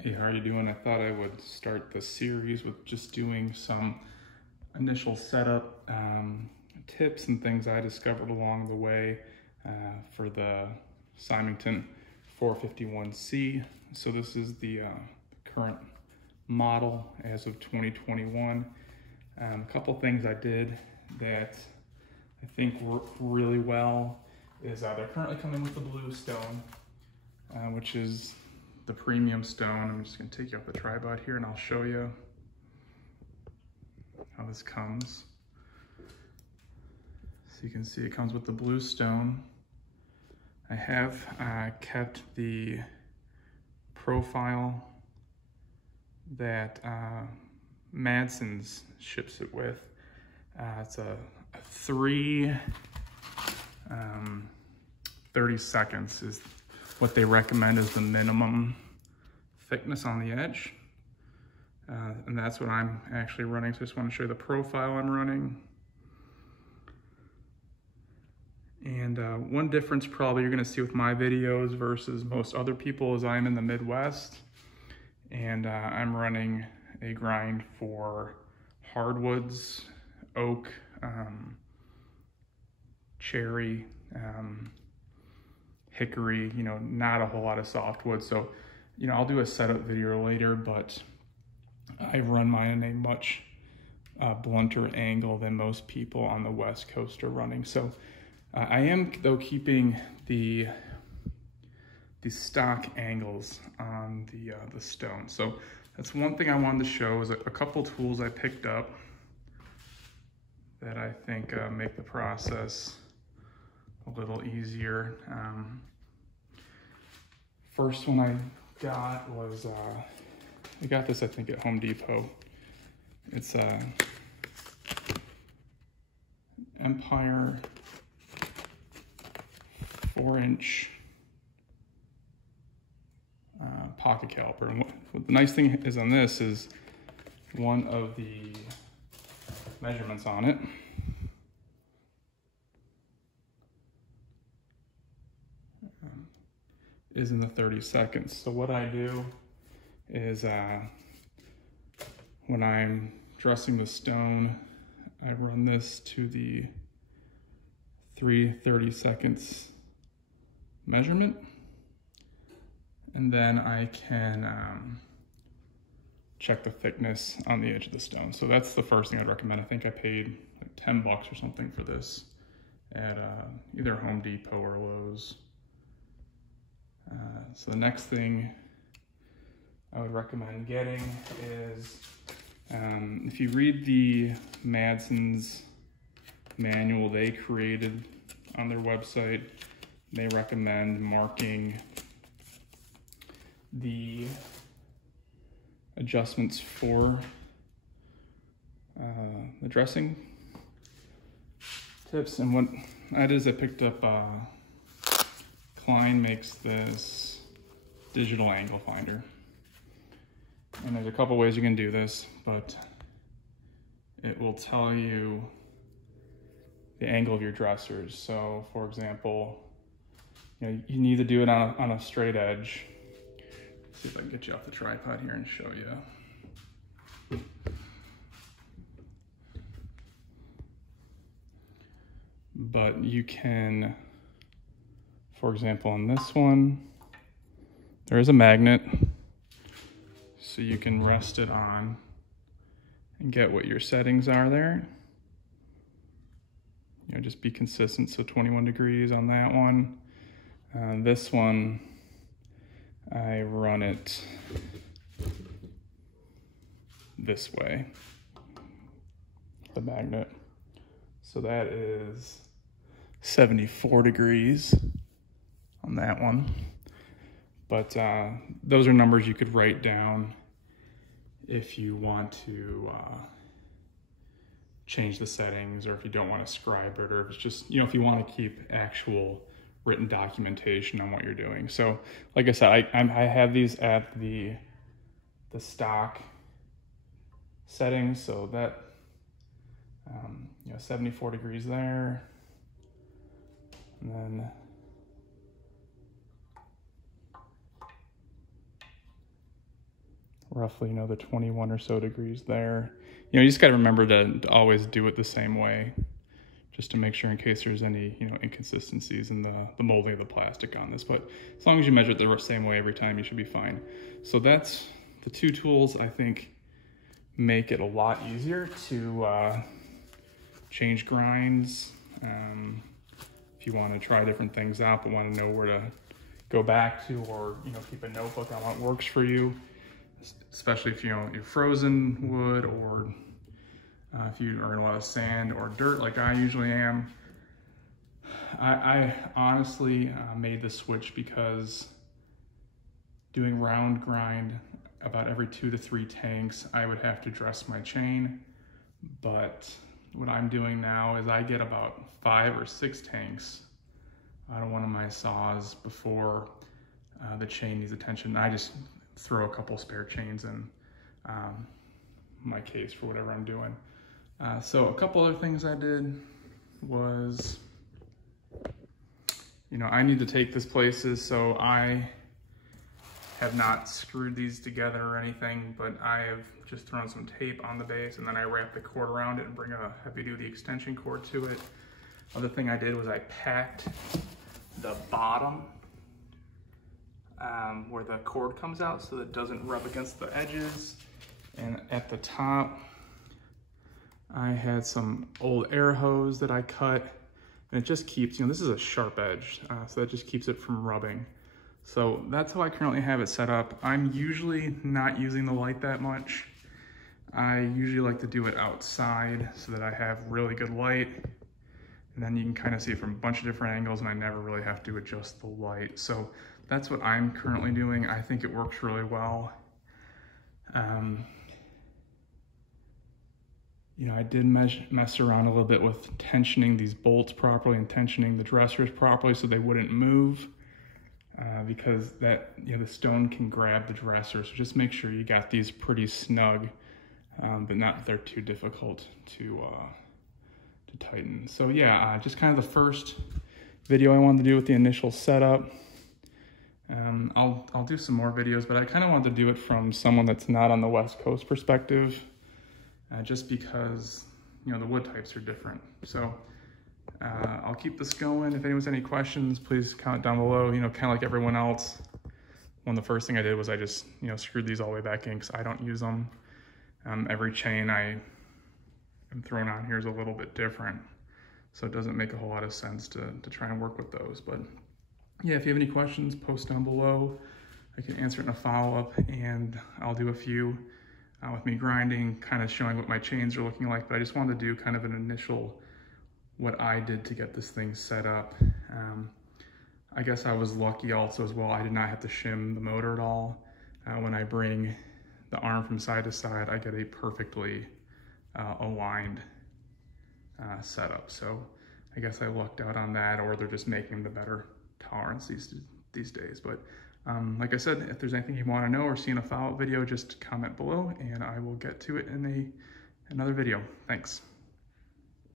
Hey, how are you doing? I thought I would start the series with just doing some initial setup tips and things I discovered along the way for the Simington 451C. So this is the current model as of 2021. A couple things I did that I think work really well is they're currently coming with the blue stone, which is the premium stone. I'm just gonna take you off the tripod here and I'll show you how this comes. So you can see it comes with the blue stone. I have kept the profile that Madson's ships it with. It's a 30 seconds is what they recommend as the minimum thickness on the edge. And that's what I'm actually running. So I just want to show you the profile I'm running. And one difference probably you're gonna see with my videos versus most other people is I'm in the Midwest and I'm running a grind for hardwoods, oak, cherry, hickory, not a whole lot of softwood. So, I'll do a setup video later, but I run mine in a much blunter angle than most people on the West Coast are running. So I am though keeping the stock angles on the stone. So that's one thing I wanted to show is a couple tools I picked up that I think make the process a little easier. First one I got was, I got this I think at Home Depot. It's a Empire 4-inch pocket caliper. And what the nice thing is on this is one of the measurements on it is in the 30 seconds. So what I do is when I'm dressing the stone, I run this to the 30 seconds measurement, and then I can check the thickness on the edge of the stone. So that's the first thing I'd recommend. I think I paid like 10 bucks or something for this at either Home Depot or Lowe's. So the next thing I would recommend getting is, if you read the Madson's manual they created on their website, they recommend marking the adjustments for the dressing tips. And what that is, I picked up, Klein makes this digital angle finder. And there's a couple ways you can do this, but it will tell you the angle of your dressers. So for example, you need to do it on a straight edge. Let's see if I can get you off the tripod here and show you. But you can, for example, on this one, there is a magnet, so you can rest it on and get what your settings are there. Just be consistent, so 21 degrees on that one. This one, I run it this way, the magnet. So that is 74 degrees on that one. But those are numbers you could write down if you want to change the settings, or if you don't want to scribe it, or if it's just, if you want to keep actual written documentation on what you're doing. So like I said, I have these at the stock settings, so that 74 degrees there, and then roughly, the 21 or so degrees there. You just got to remember to always do it the same way, just to make sure in case there's any, inconsistencies in the molding of the plastic on this. But as long as you measure it the same way every time, you should be fine. So that's the two tools I think make it a lot easier to change grinds. If you want to try different things out but want to know where to go back to, or keep a notebook on what works for you, especially if you're frozen wood, or if you are in a lot of sand or dirt like I usually am. I honestly made the switch because doing round grind about every 2 to 3 tanks, I would have to dress my chain. But what I'm doing now is I get about 5 or 6 tanks out of one of my saws before the chain needs attention. I just throw a couple spare chains in my case for whatever I'm doing. So a couple other things I did was, I need to take this places, so I have not screwed these together or anything, but I have just thrown some tape on the base, and then I wrap the cord around it and bring a heavy-duty extension cord to it. Other thing I did was I packed the bottom where the cord comes out so that it doesn't rub against the edges. And at the top, I had some old air hose that I cut, and it just keeps, this is a sharp edge, so that just keeps it from rubbing. So that's how I currently have it set up. I'm usually not using the light that much. I usually like to do it outside so that I have really good light, and then you can kind of see it from a bunch of different angles, and I never really have to adjust the light. So that's what I'm currently doing. I think it works really well. I did mess around a little bit with tensioning these bolts properly and tensioning the dressers properly so they wouldn't move, because the stone can grab the dresser. So just make sure you got these pretty snug, but not that they're too difficult to tighten. So yeah, just kind of the first video I wanted to do with the initial setup. I'll do some more videos, but I kind of wanted to do it from someone that's not on the West Coast perspective, just because, the wood types are different. So I'll keep this going. If anyone's any questions, please comment down below. Kind of like everyone else, the first thing I did was I just, screwed these all the way back in because I don't use them. Every chain I am throwing on here is a little bit different, so it doesn't make a whole lot of sense to try and work with those. But yeah, if you have any questions, post down below. I can answer it in a follow-up, and I'll do a few with me grinding, kind of showing what my chains are looking like. But I just wanted to do kind of an initial what I did to get this thing set up. I guess I was lucky also as well. I did not have to shim the motor at all. When I bring the arm from side to side, I get a perfectly aligned setup. So I guess I lucked out on that, or they're just making the better tolerance these days. But like I said, if there's anything you want to know or see in a follow-up video, just comment below and I will get to it in another video. Thanks.